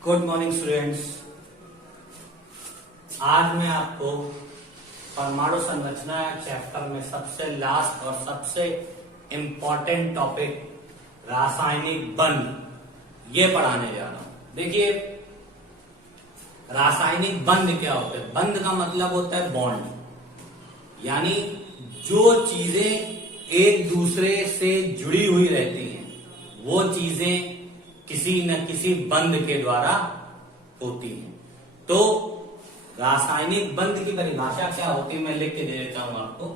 Good morning students. आज मैं आपको परमाणु संरचना चैप्टर में सबसे लास्ट और सबसे इंपॉर्टेंट टॉपिक रासायनिक बंध ये पढ़ाने जा रहा हूं। देखिए, रासायनिक बंध क्या होता है? बंध का मतलब होता है बॉन्ड, यानी जो चीजें एक दूसरे से जुड़ी हुई रहती हैं वो चीजें किसी न किसी बंध के द्वारा होती हैं। तो रासायनिक बंध की परिभाषा क्या होती है मैं लिख के दे देता हूं आपको।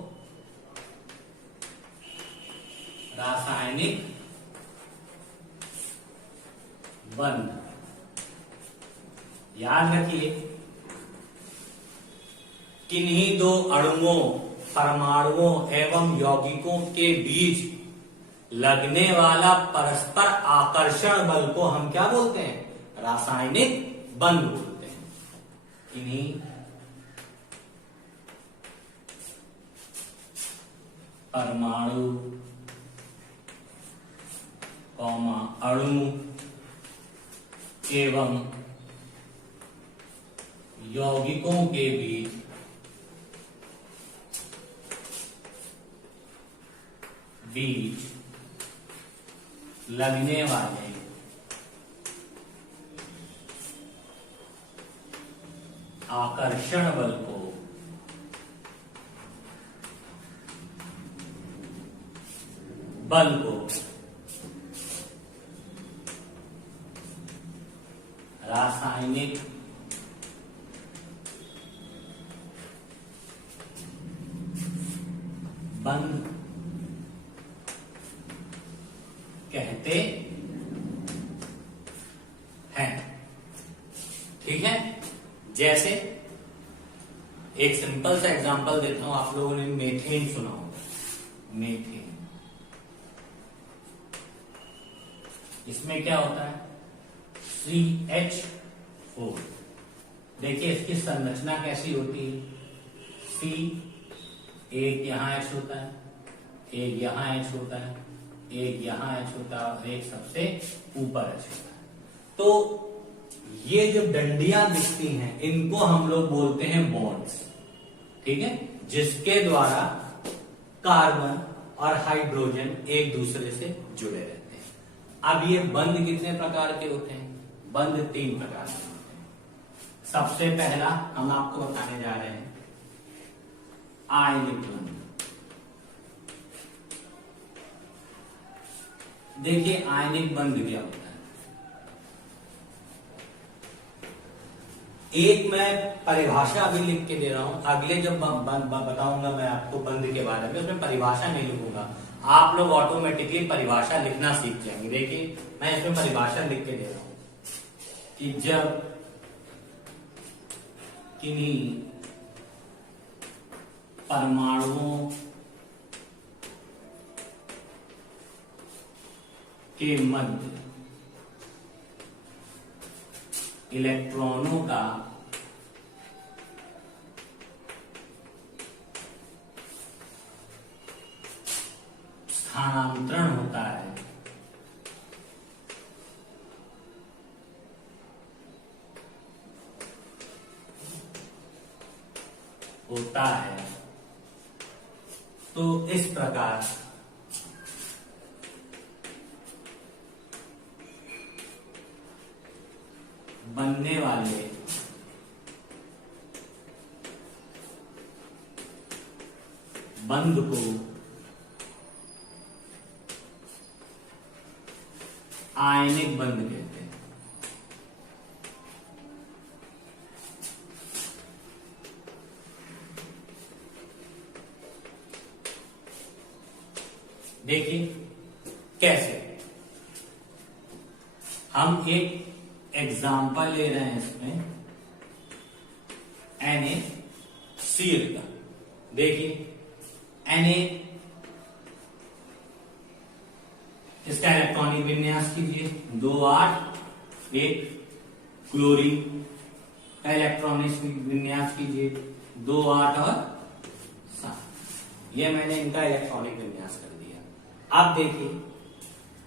रासायनिक बंध, याद रखिए, किन्हीं दो अणुओं, परमाणुओं एवं यौगिकों के बीच लगने वाला परस्पर आकर्षण बल को हम क्या बोलते हैं? रासायनिक बंध बोलते हैं। किन्हीं परमाणु अणु एवं यौगिकों के बीच लगने वाले आकर्षण बल को रासायनिक बंध कहते हैं। ठीक है, जैसे एक सिंपल सा एग्जांपल देता हूं। आप लोगों ने मीथेन सुना होगा। मीथेन, इसमें क्या होता है? CH4। देखिए इसकी संरचना कैसी होती है। C, एक यहां H होता है, एक यहां H होता है, एक यहां H होता है और एक सबसे ऊपर H होता है। तो ये जो डंडियां दिखती हैं इनको हम लोग बोलते हैं बॉन्ड्स। ठीक है, जिसके द्वारा कार्बन और हाइड्रोजन एक दूसरे से जुड़े रहते हैं। अब ये बंध कितने प्रकार के होते हैं? बंध 3 प्रकार के होते हैं। सबसे पहला हम आपको बताने जा रहे हैं आयनिक बंध। देखिए आयनिक बंध क्या होता है। एक मैं परिभाषा अभी लिख के दे रहा हूं, अगले जब बताऊंगा मैं आपको बंध के बारे में, उसमें परिभाषा नहीं लिखूंगा, आप लोग ऑटोमेटिकली परिभाषा लिखना सीख जाएंगे। देखिए मैं इसमें परिभाषा लिख के दे रहा हूं कि जब किन्हीं परमाणुओं के मध्य इलेक्ट्रॉनों का स्थानांतरण होता है तो इस प्रकार बनने वाले बंध को आयनिक बंध कहते हैं। देखिए कैसे, हम एक एग्जाम्पल ले रहे हैं इसमें NaCl का। देखिए Na, इसका इलेक्ट्रॉनिक विन्यास कीजिए 2 8, एक क्लोरीन का इलेक्ट्रॉनिक विन्यास कीजिए 2 8 और 7। ये मैंने इनका इलेक्ट्रॉनिक विन्यास कर दिया। अब देखिए,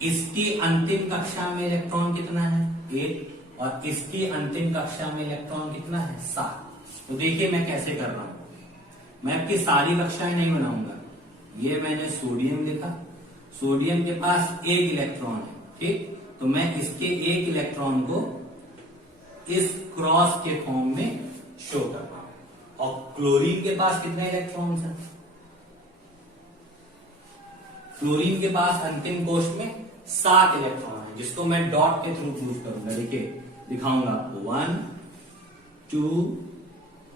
इसकी अंतिम कक्षा में इलेक्ट्रॉन कितना है 8 और इसकी अंतिम कक्षा में इलेक्ट्रॉन कितना है 7। तो देखिए मैं कैसे कर रहा हूं, मैं आपकी सारी कक्षाएं नहीं बनाऊंगा। ये मैंने सोडियम लिखा, सोडियम के पास एक इलेक्ट्रॉन है, ठीक, तो मैं इसके एक इलेक्ट्रॉन को इस क्रॉस के फॉर्म में शो कर रहा हूं। और क्लोरीन के पास कितने इलेक्ट्रॉन्स हैं, क्लोरीन के पास अंतिम कोश में 7 इलेक्ट्रॉन है, जिसको मैं डॉट के थ्रू प्रूव करूंगा। देखिए दिखाऊंगा आपको 1 2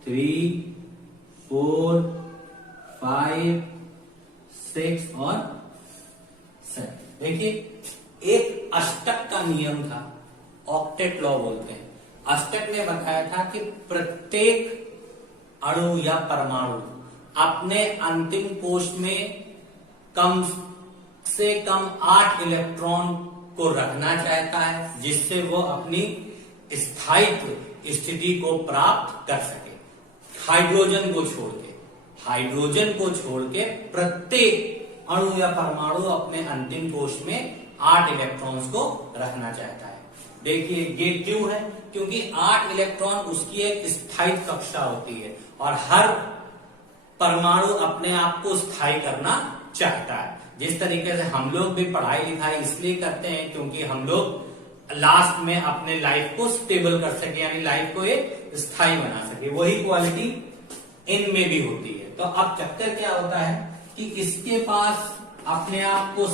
3 4 5 6 और 7। देखिए एक अष्टक का नियम था, ऑक्टेट लॉ बोलते हैं। अष्टक ने बताया था कि प्रत्येक अणु या परमाणु अपने अंतिम कोश में कम से कम 8 इलेक्ट्रॉन को रखना चाहता है, जिससे वो अपनी स्थायित्व स्थिति को प्राप्त कर सके। हाइड्रोजन को छोड़ के प्रत्येक अणु या परमाणु अपने अंतिम कोश में 8 इलेक्ट्रॉन्स को रखना चाहता है। देखिए ये क्यों है, क्योंकि 8 इलेक्ट्रॉन उसकी एक स्थायी कक्षा होती है और हर परमाणु अपने आप को स्थायी करना चाहता है। जिस तरीके से हम लोग भी पढ़ाई लिखाई इसलिए करते हैं क्योंकि हम लोग लास्ट में अपने लाइफ को स्टेबल कर सके, यानी लाइफ को एक स्थायी बना सके। वही क्वालिटी इनमें भी होती है। तो अब चक्कर क्या होता है कि इसके पास अपने आप को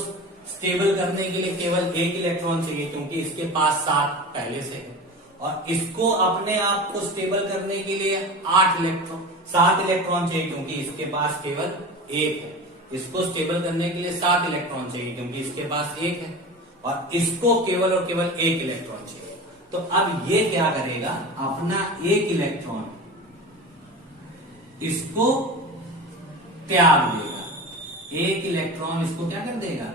स्टेबल करने के लिए केवल एक इलेक्ट्रॉन चाहिए, क्योंकि इसके पास 7 पहले से है, और इसको अपने आप को स्टेबल करने के लिए 7 इलेक्ट्रॉन चाहिए, क्योंकि इसके पास केवल एक है। इसको स्टेबल करने के लिए 7 इलेक्ट्रॉन चाहिए, क्योंकि इसके पास एक है, और इसको केवल और केवल एक इलेक्ट्रॉन चाहिए। तो अब ये क्या करेगा, अपना एक इलेक्ट्रॉन इसको त्याग देगा, एक इलेक्ट्रॉन इसको क्या कर देगा,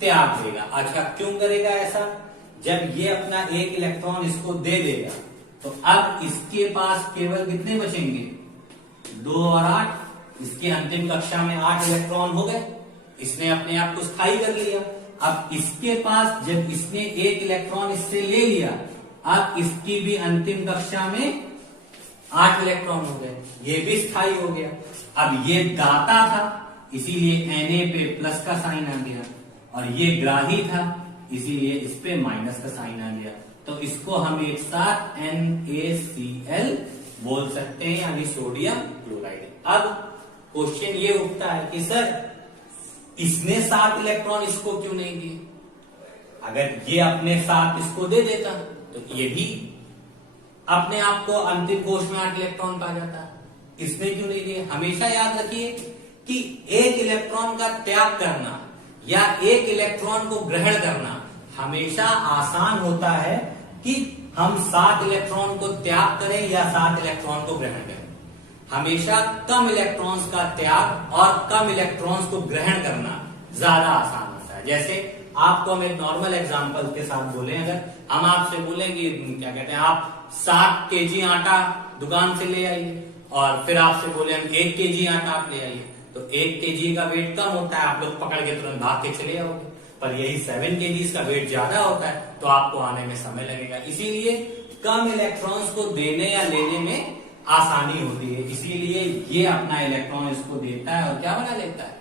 त्याग देगा। अच्छा क्यों करेगा ऐसा, जब ये अपना एक इलेक्ट्रॉन इसको दे देगा तो अब इसके पास केवल कितने बचेंगे, 2 और 8। इसकी अंतिम कक्षा में 8 इलेक्ट्रॉन हो गए, इसने अपने आप को स्थायी कर लिया। अब इसके पास जब इसने एक इलेक्ट्रॉन इससे ले लिया, अब इसकी भी अंतिम कक्षा में 8 इलेक्ट्रॉन हो गए, ये भी स्थायी हो गया। अब ये दाता था इसीलिए Na पे प्लस का साइन आ गया, और ये ग्राही था इसीलिए इस पे माइनस का साइन आ गया। तो इसको हम एक साथ NaCl बोल सकते हैं, यानी सोडियम क्लोराइड। अब क्वेश्चन ये उठता है कि सर इसने 7 इलेक्ट्रॉन इसको क्यों नहीं दिए, अगर ये अपने 7 इसको दे देता तो ये भी अपने आप को अंतिम कोश में 8 इलेक्ट्रॉन पा जाता, इसने क्यों नहीं दिए। हमेशा याद रखिए कि एक इलेक्ट्रॉन का त्याग करना या एक इलेक्ट्रॉन को ग्रहण करना हमेशा आसान होता है कि हम 7 इलेक्ट्रॉन को त्याग करें या 7 इलेक्ट्रॉन को ग्रहण करें। हमेशा कम इलेक्ट्रॉन्स का त्याग और कम इलेक्ट्रॉन्स को ग्रहण करना ज्यादा आसान होता है। जैसे आपको हम एक नॉर्मल एग्जांपल के साथ बोले, अगर हम आपसे बोलेंगे क्या कहते हैं, आप 7 केजी आटा दुकान से ले आइए, और फिर आपसे बोले हम 1 केजी आटा आप ले आइए, तो 1 केजी का वेट कम होता है, आप लोग पकड़ के तुरंत भाग के चले आओगे। पर यही 7 केजीज का वेट ज्यादा होता है, तो आपको आने में समय लगेगा। इसीलिए कम इलेक्ट्रॉन्स को देने या लेने में आसानी होती है, इसीलिए ये अपना इलेक्ट्रॉन इसको देता है और क्या बना लेता है,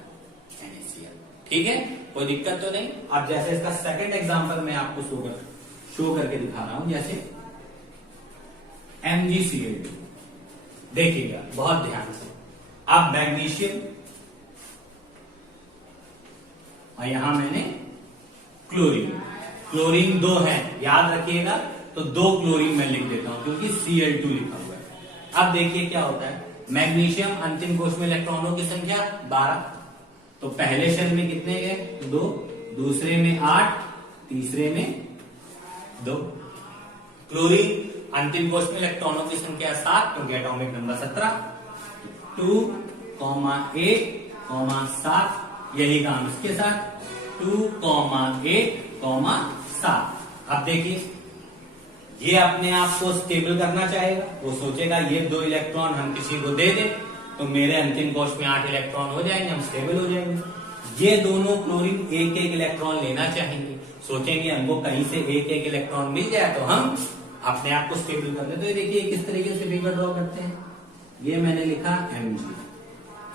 NaCl। ठीक है, कोई दिक्कत तो नहीं। अब जैसे इसका सेकंड एग्जांपल मैं आपको शो करके दिखा रहा हूं, जैसे MgCl2। देखिएगा बहुत ध्यान से, अब मैग्नीशियम और यहां मैंने क्लोरीन 2 है, याद रखिएगा, तो 2 क्लोरीन मैं लिख देता हूं क्योंकि Cl2 लिखा हुआ है। अब देखिए क्या होता है, मैग्नीशियम अंतिम कोश में इलेक्ट्रॉनों की संख्या 12, तो पहले शेल में कितने गए, 2, दूसरे में 8, तीसरे में 2। क्लोरीन अंतिम कोश में इलेक्ट्रॉनों की संख्या 7, क्योंकि एटॉमिक नंबर 17, 2, 8, 7, यही काम इसके साथ, 2, 8, 7। अब देखिए ये अपने आप को स्टेबल करना चाहेगा, वो सोचेगा ये 2 इलेक्ट्रॉन हम किसी को दे दें तो मेरे अंतिम कोश में 8 इलेक्ट्रॉन हो जाएंगे, हम स्टेबल हो जाएंगे। ये दोनों क्लोरीन एक एक इलेक्ट्रॉन लेना चाहेंगे, सोचेंगे हमको कहीं से एक एक इलेक्ट्रॉन मिल जाए तो हम अपने आप को स्टेबल कर ले। तो ये देखिए किस तरीके से फिगर ड्रॉ करते हैं। ये मैंने लिखा Mg,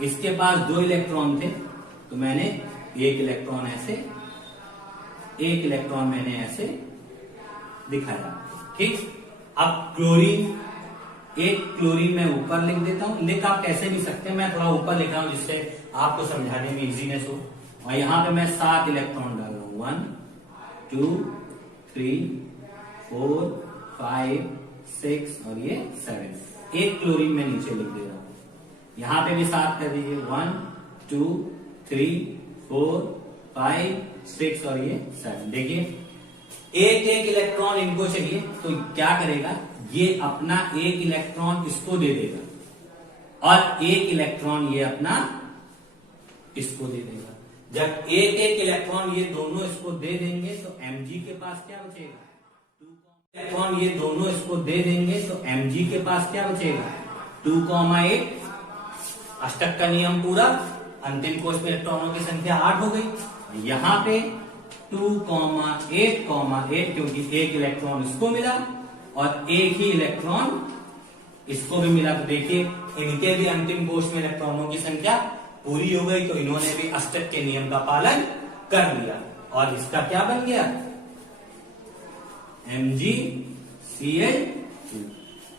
इसके पास 2 इलेक्ट्रॉन थे तो मैंने एक इलेक्ट्रॉन ऐसे, एक इलेक्ट्रॉन मैंने ऐसे दिखाया, ठीक। अब क्लोरीन, एक क्लोरीन मैं ऊपर लिख देता हूं, लिख आप कैसे भी सकते हैं, मैं थोड़ा ऊपर लिख रहा हूं जिससे आपको समझाने में इजीनेस हो। और यहां पे मैं 7 इलेक्ट्रॉन डाल रहा हूं, 1 2 3 4 5 6 और ये 7। एक क्लोरीन में नीचे लिख दे रहा हूं, यहां पे भी 7 कर दीजिए, 1 2 3 4 5 6 और ये 7। देखिए एक एक इलेक्ट्रॉन इनको चाहिए तो क्या करेगा, ये अपना एक इलेक्ट्रॉन इसको दे देगा और एक इलेक्ट्रॉन ये अपना इसको दे देगा। जब एक एक इलेक्ट्रॉन ये दोनों इसको दे देंगे तो Mg के पास क्या बचेगा, 2 इलेक्ट्रॉन ये दोनों इसको दे देंगे तो Mg के पास क्या बचेगा, 2,8। अष्टक का नियम पूरा, अंतिम कोश में इलेक्ट्रॉनों की संख्या 8 हो गई। यहां पे 2,8,8 क्योंकि एक इलेक्ट्रॉन इसको मिला और एक ही इलेक्ट्रॉन इसको भी मिला, तो देखिए इनके भी अंतिम कोश में इलेक्ट्रॉनों की संख्या पूरी हो गई, तो इन्होंने भी अष्टक के नियम का पालन कर लिया। और इसका क्या बन गया, MgCl2।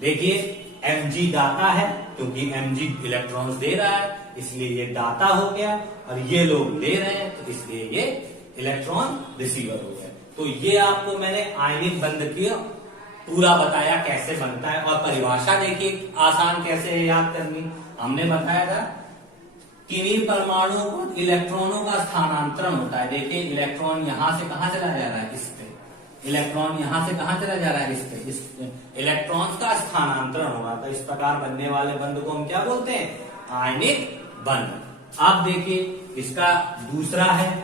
देखिए Mg दाता है क्योंकि Mg इलेक्ट्रॉन्स दे रहा है इसलिए ये दाता हो गया, और ये लोग ले रहे हैं तो इसलिए ये इलेक्ट्रॉन रिसीवर हो गया। तो ये आपको मैंने आयनिक बंध किया पूरा बताया कैसे बनता है। और परिभाषा देखिए आसान कैसे है याद करनी, हमने बताया था किन्हीं परमाणुओं को इलेक्ट्रॉनों का स्थानांतरण होता है। देखिए इलेक्ट्रॉन यहां से कहां चला जा रहा है, इस पे, इलेक्ट्रॉन यहां से कहां चला जा रहा है, इस पे, इस इलेक्ट्रॉन का स्थानांतरण होगा। तो इस प्रकार बनने वाले बंध को हम क्या बोलते हैं, आयनिक बंध। आप देखिए इसका दूसरा है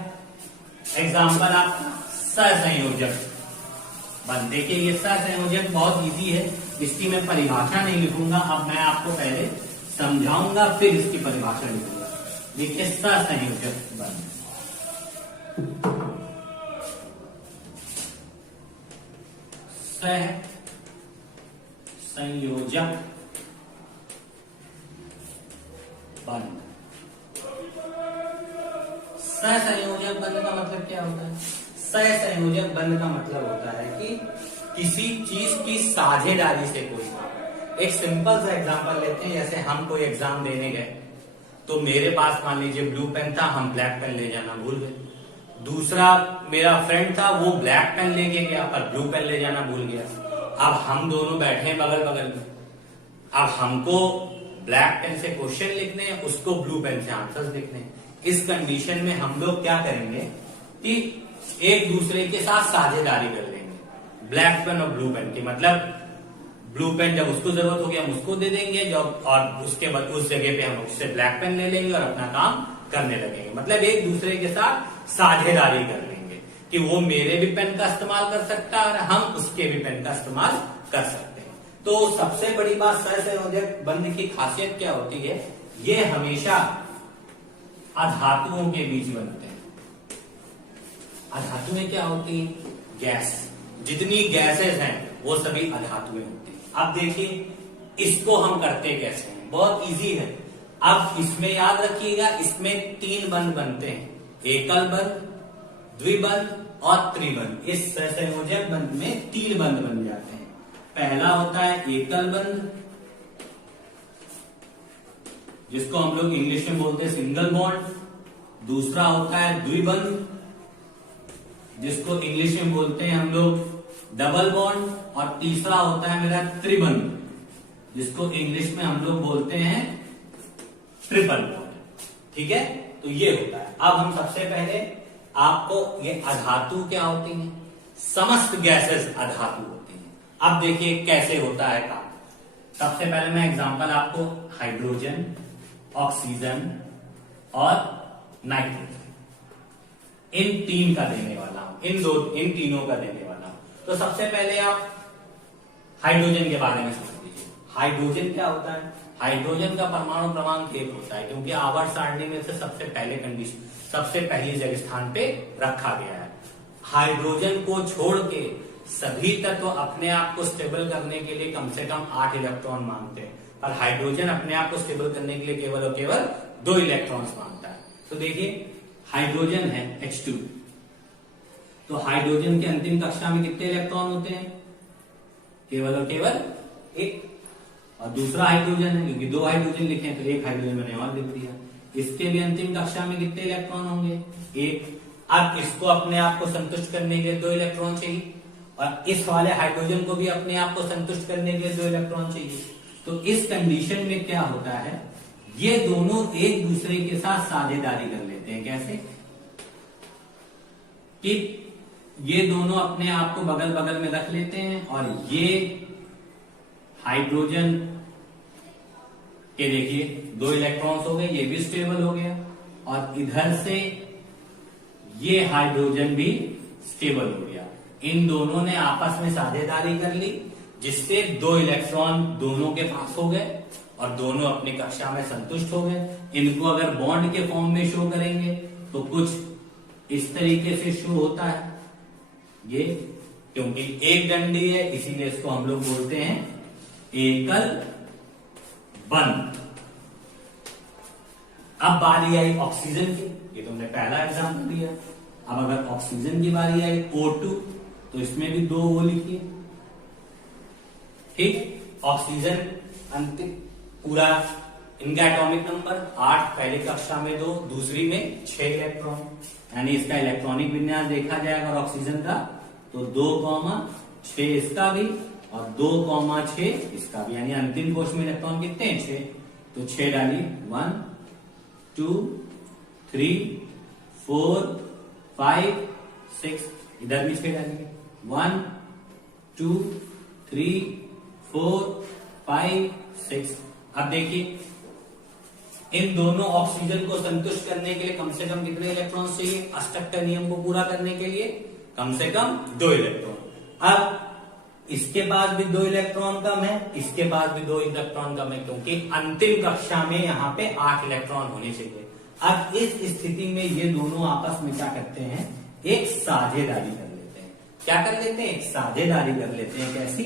एग्जाम्पल आपका सहसंयोजक बंध। देखिए ये सहसंयोजक बहुत इजी है, इसकी मैं परिभाषा नहीं लिखूंगा, अब मैं आपको पहले समझाऊंगा फिर इसकी परिभाषा लिखूंगा। देखिए सहसंयोजक बंध, सहसंयोजक बंध। सहसंयोजक बंध का मतलब क्या होता है, सहसंयोजक बंध का मतलब होता है कि किसी चीज की साझेदारी से कोई, एक सिंपल सा एग्जांपल लेते हैं, जैसे हम कोई एग्जाम देने गए तो मेरे पास मान लीजिए ब्लू पेन था, हम ब्लैक पेन ले जाना भूल गए। दूसरा मेरा फ्रेंड था वो ब्लैक पेन लेके गया पर ब्लू पेन ले जाना भूल गया। अब हम दोनों बैठे हैं बगल बगल में, अब हमको ब्लैक पेन से क्वेश्चन लिखने हैं, उसको ब्लू पेन से आंसर्स लिखने हैं। इस कंडीशन में हम लोग क्या करेंगे कि एक दूसरे के साथ साझेदारी कर लेंगे, ब्लैक पेन और ब्लू पेन की। मतलब ब्लू पेन जब उसको जरूरत होगी हम उसको दे देंगे, जब और उसके बाद उस जगह पे हम उससे ब्लैक पेन ले लेंगे और अपना काम करने लगेंगे। मतलब एक दूसरे के साथ साझेदारी कर लेंगे कि वो मेरे भी पेन का इस्तेमाल कर सकता है और हम उसके भी पेन का इस्तेमाल कर सकते हैं। तो सबसे बड़ी बात सहसंयोजक बंध की खासियत क्या होती है, ये हमेशा अधातुओं के बीच बनते हैं। अधातुएं क्या होती है, गैस, जितनी गैसेस हैं वो सभी अधातुएं होती हैं। अब देखिए इसको हम करते कैसे हैं, बहुत इजी है। अब इसमें याद रखिएगा इसमें 3 बंध बनते हैं, एकल बंध, द्विबंध और त्रिबंध। इस सहसंयोजक बंध में 3 बंध बन जाते हैं। पहला होता है एकल बंध जिसको हम लोग इंग्लिश में बोलते हैं सिंगल बॉन्ड। दूसरा होता है द्विबंध जिसको इंग्लिश में बोलते हैं हम लोग डबल बॉन्ड। और तीसरा होता है मेरा त्रिबंध जिसको इंग्लिश में हम लोग बोलते हैं ट्रिपल बॉन्ड। ठीक है, तो ये होता है। अब हम सबसे पहले आपको ये अधातु क्या होती हैं, समस्त गैसेस अधातु होती हैं। अब देखिए कैसे होता है काम। सबसे पहले मैं एग्जांपल आपको हाइड्रोजन, ऑक्सीजन और नाइट्रोजन इन 3 का देने वाला हूं, इन तीनों का देने वाला हूं। तो सबसे पहले आप हाइड्रोजन के बारे में समझ लीजिए। हाइड्रोजन क्या होता है, हाइड्रोजन का परमाणु क्रमांक 1 होता है क्योंकि आवर्त सारणी में से सबसे पहली जगह स्थान पे रखा गया है। हाइड्रोजन को छोड़ के सभी तत्व अपने आप को स्टेबल करने के लिए कम से कम 8 इलेक्ट्रॉन मांगते हैं, और हाइड्रोजन अपने आप को स्टेबल करने के लिए केवल और केवल 2 इलेक्ट्रॉन्स मांगता है। तो देखिए हाइड्रोजन है H2, तो हाइड्रोजन के अंतिम कक्षा में कितने इलेक्ट्रॉन होते हैं? केवल और केवल 1। और दूसरा हाइड्रोजन है, क्योंकि 2 हाइड्रोजन लिखे हैं तो 1 हाइड्रोजन मैंने और लिख दिया। इसके भी अंतिम कक्षा में कितने इलेक्ट्रॉन होंगे? 1। अब इसको अपने आप को संतुष्ट करने के लिए 2 इलेक्ट्रॉन चाहिए, और इस वाले हाइड्रोजन को भी अपने आप को संतुष्ट करने के लिए 2 इलेक्ट्रॉन चाहिए। तो इस कंडीशन में क्या होता है, ये दोनों एक दूसरे के साथ साझेदारी कर लेते हैं। कैसे? कि ये दोनों अपने आप को बगल बगल में रख लेते हैं, और ये हाइड्रोजन के देखिए 2 इलेक्ट्रॉन्स हो गए, ये भी स्टेबल हो गया, और इधर से ये हाइड्रोजन भी स्टेबल हो गया। इन दोनों ने आपस में साझेदारी कर ली, जिससे 2 इलेक्ट्रॉन दोनों के पास हो गए और दोनों अपनी कक्षा में संतुष्ट हो गए। इनको अगर बॉन्ड के फॉर्म में शो करेंगे तो कुछ इस तरीके से शो होता है। ये क्योंकि एक डंडी है इसीलिए इसको हम लोग बोलते हैं एकल बंध। अब बारी आई ऑक्सीजन की, ये तुमने पहला एग्जाम्पल दिया। अब अगर ऑक्सीजन की बारी आई O2, तो इसमें भी 2 O लिखिए। ठीक, ऑक्सीजन अंतिम पूरा इनका एटॉमिक नंबर 8, पहली कक्षा में 2, दूसरी में 6 इलेक्ट्रॉन, यानी इसका इलेक्ट्रॉनिक विन्यास देखा जाएगा और ऑक्सीजन का तो 2,6 इसका भी और 2,6 इसका भी, यानी अंतिम कोश में इलेक्ट्रॉन कितने हैं? 6। तो 6 डालिए, 1 2 3 4 5 6, इधर भी 6 डालिए, 1 2 3 4 5 6। अब देखिए इन दोनों ऑक्सीजन को संतुष्ट करने के लिए कम से कम कितने इलेक्ट्रॉन चाहिए? अष्टक का नियम को पूरा करने के लिए कम से कम 2 इलेक्ट्रॉन। अब इसके पास भी 2 इलेक्ट्रॉन कम है, इसके पास भी 2 इलेक्ट्रॉन कम है, क्योंकि अंतिम कक्षा में यहाँ पे 8 इलेक्ट्रॉन होने चाहिए। अब इस स्थिति में ये दोनों आपस में क्या करते हैं? एक साझेदारी कर लेते हैं। क्या कर लेते हैं? एक साझेदारी कर लेते हैं। कैसी?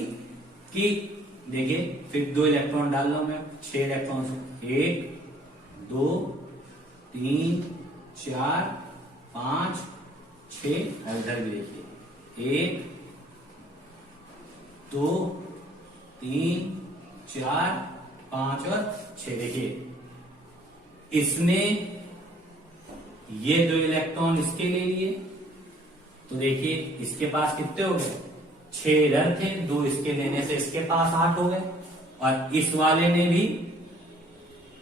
कि देखिए फिर 2 इलेक्ट्रॉन डाल लो मैं, 6 इलेक्ट्रॉन से 1 2 3 4 5 6, इधर भी देखिए 1 2 3 4 5 और 6। देखिए इसने ये 2 इलेक्ट्रॉन इसके ले लिए, तो देखिए इसके पास कितने हो गए? 6 इधर थे, 2 इसके लेने से इसके पास 8 हो गए, और इस वाले ने भी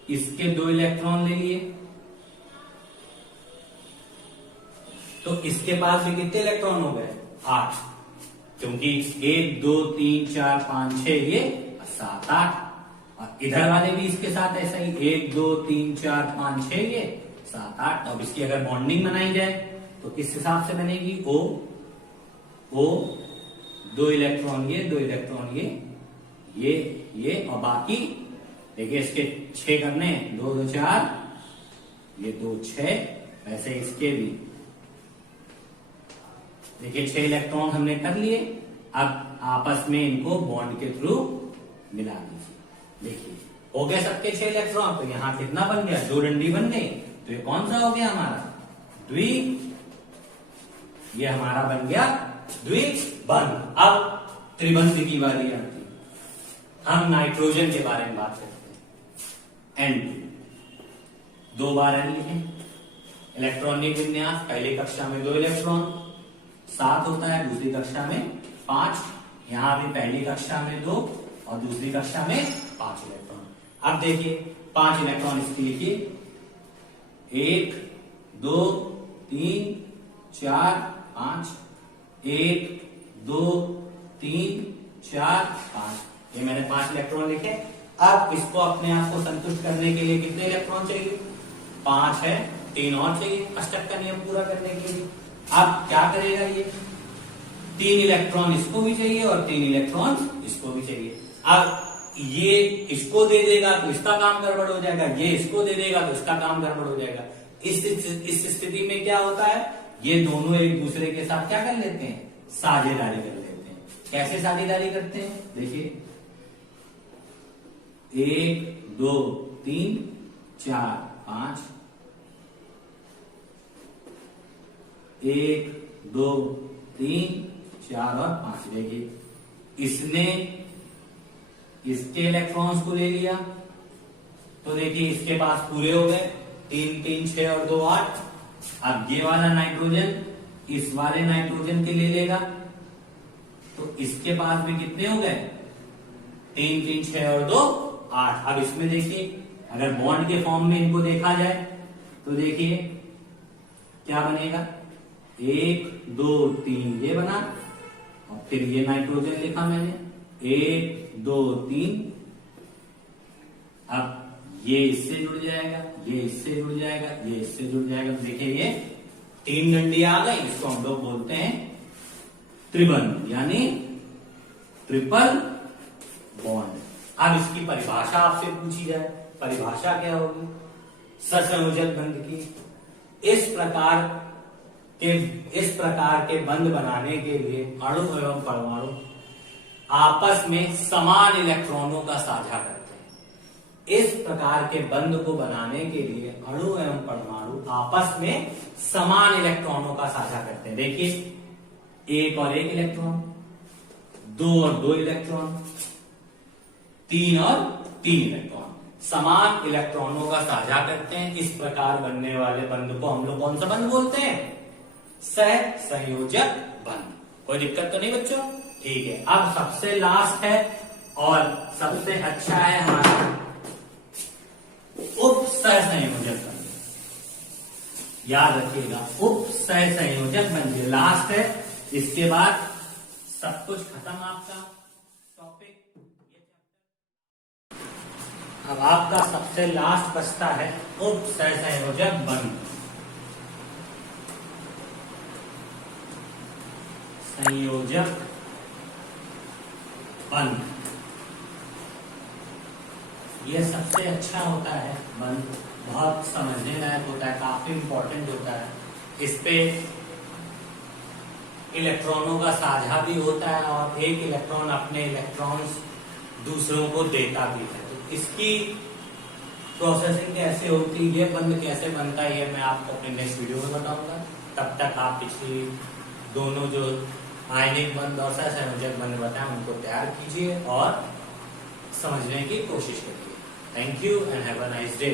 इसके 2 इलेक्ट्रॉन ले लिए, तो इसके पास भी कितने इलेक्ट्रॉन हो गए? 8, क्योंकि 1 2 3 4 5 6 ये 7 8, और इधर वाले भी इसके साथ ऐसा ही 1 2 3 4 5 6 ये 7 8। अब इसकी अगर बॉन्डिंग बनाई जाए तो किस हिसाब से बनेगी? O O 2 इलेक्ट्रॉन ये 2 इलेक्ट्रॉन ये और बाकी देखिए इसके 6 करने, 2 2 4, ये 2 6, वैसे इसके भी देखिए 6 इलेक्ट्रॉन हमने कर लिए। अब आपस में इनको बॉन्ड के थ्रू मिला दीजिए। देखिए हो गए सबके 6 इलेक्ट्रॉन, तो यहां कितना बन गया? 2 डंडी बन गई। तो ये कौन सा हो गया हमारा? ये हमारा बन गया द्विबंध। अब त्रिबंध की बारी आती है। हम नाइट्रोजन के बारे में बात करते हैं। N2 2 बार N लिखे। इलेक्ट्रॉनिक विन्यास पहली कक्षा में 2 इलेक्ट्रॉन 7 होता है, दूसरी कक्षा में 5। यहां भी पहली कक्षा में 2 और दूसरी कक्षा में 5 इलेक्ट्रॉन। अब देखिए 5 इलेक्ट्रॉन इसकी लिखिए, 1 2 3 4 5, 1 2 3 4 5, ये मैंने 5 इलेक्ट्रॉन लिखे। अब इसको अपने आप को संतुष्ट करने के लिए कितने इलेक्ट्रॉन चाहिए? 5 है, 3 और चाहिए अष्टक का नियम पूरा करने के लिए। अब क्या करेगा ये? 3 इलेक्ट्रॉन इसको भी चाहिए और 3 इलेक्ट्रॉन इसको भी चाहिए। अब ये इसको दे देगा तो इसका काम गड़बड़ हो जाएगा, ये इसको दे देगा तो इसका काम गड़बड़ हो जाएगा। इस स्थिति में क्या होता है, ये दोनों एक दूसरे के साथ क्या कर लेते हैं, साझेदारी कर लेते हैं। कैसे साझेदारी करते हैं, देखिए 1 2 3 4 5, 1 2 3 4 और 5। देखिए इसने इसके इलेक्ट्रॉन्स को ले लिया तो देखिए इसके पास पूरे हो गए, 3 3 6 और 2 8। अब ये वाला नाइट्रोजन इस वाले नाइट्रोजन के ले लेगा तो इसके पास में कितने हो गए, 3 3 6 और 2 8। अब इसमें देखिए अगर बॉन्ड के फॉर्म में इनको देखा जाए तो देखिए क्या बनेगा, 1 2 3 ये बना और फिर ये नाइट्रोजन लिखा मैंने 1 2 3। अब ये इससे जुड़ जाएगा, ये इससे जुड़ जाएगा, ये इससे जुड़ जाएगा। तो देखिए ये 3 डंडियां आ गई, इसको हम लोग बोलते हैं त्रिबंध यानी ट्रिपल बॉन्ड। अब इसकी परिभाषा आपसे पूछी जाए, परिभाषा क्या होगी ससंयोजक बंध की। इस प्रकार के बंध बनाने के लिए अणु एवं परमाणु आपस में समान इलेक्ट्रॉनों का साझा करते हैं। इस प्रकार के बंध को बनाने के लिए अणु एवं परमाणु आपस में समान इलेक्ट्रॉनों का साझा करते हैं। देखिए 1 और 1 इलेक्ट्रॉन, 2 और 2 इलेक्ट्रॉन, 3 और 3 इलेक्ट्रॉन समान इलेक्ट्रॉनों का साझा करते हैं। इस प्रकार बनने वाले बंध को हम लोग कौन सा बंध बोलते हैं, सहसंयोजक बंध। कोई दिक्कत तो नहीं बच्चों, ठीक है। अब सबसे लास्ट है और सबसे अच्छा है हमारा उप सहसंयोजक बंध। याद रखिएगा उप सहसंयोजक बंध लास्ट है, इसके बाद सब कुछ खत्म आपका टॉपिक। अब आपका सबसे लास्ट बचता है उप सहसंयोजक बंध। संयोजक बंध ये सबसे अच्छा होता है बंध, बहुत समझने लायक होता है, काफी इंपॉर्टेंट होता है। इस पे इलेक्ट्रॉनों का साझा भी होता है और एक इलेक्ट्रॉन अपने इलेक्ट्रॉन्स दूसरों को देता भी है। तो इसकी प्रोसेसिंग कैसे होती है, ये बंध कैसे बनता है, ये मैं आपको अपने नेक्स्ट वीडियो में बताऊंगा। तब तक आप पिछली दोनों जो आयनिक बंध और सहसंयोजक बंध बताएं उनको तैयार कीजिए और समझने की कोशिश करिए। Thank you and have a nice day.